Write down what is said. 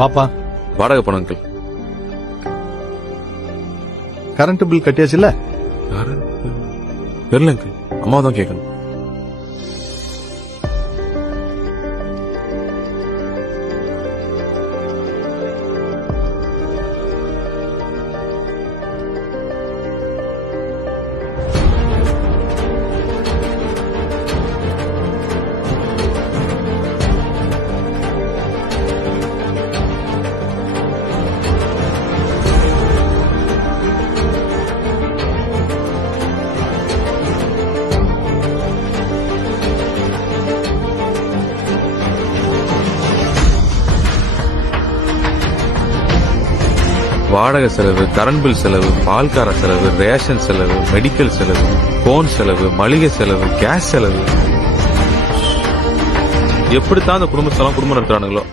பாப்பா. வாடகை பணம் அங்கிள் கரண்ட் பில் கட்டியாச்சுல்ல? தெரியல அங்கிள் அம்மா தான் கேட்கணும். வாடகை செலவு கரண்ட் பில் செலவு பால்கார செலவு ரேஷன் செலவு மெடிக்கல் செலவு போன் செலவு மளிகை செலவு கேஸ் செலவு. எப்படித்தான் அந்த குடும்பத்தெல்லாம் குடும்பம் நடத்துறானுங்களோ?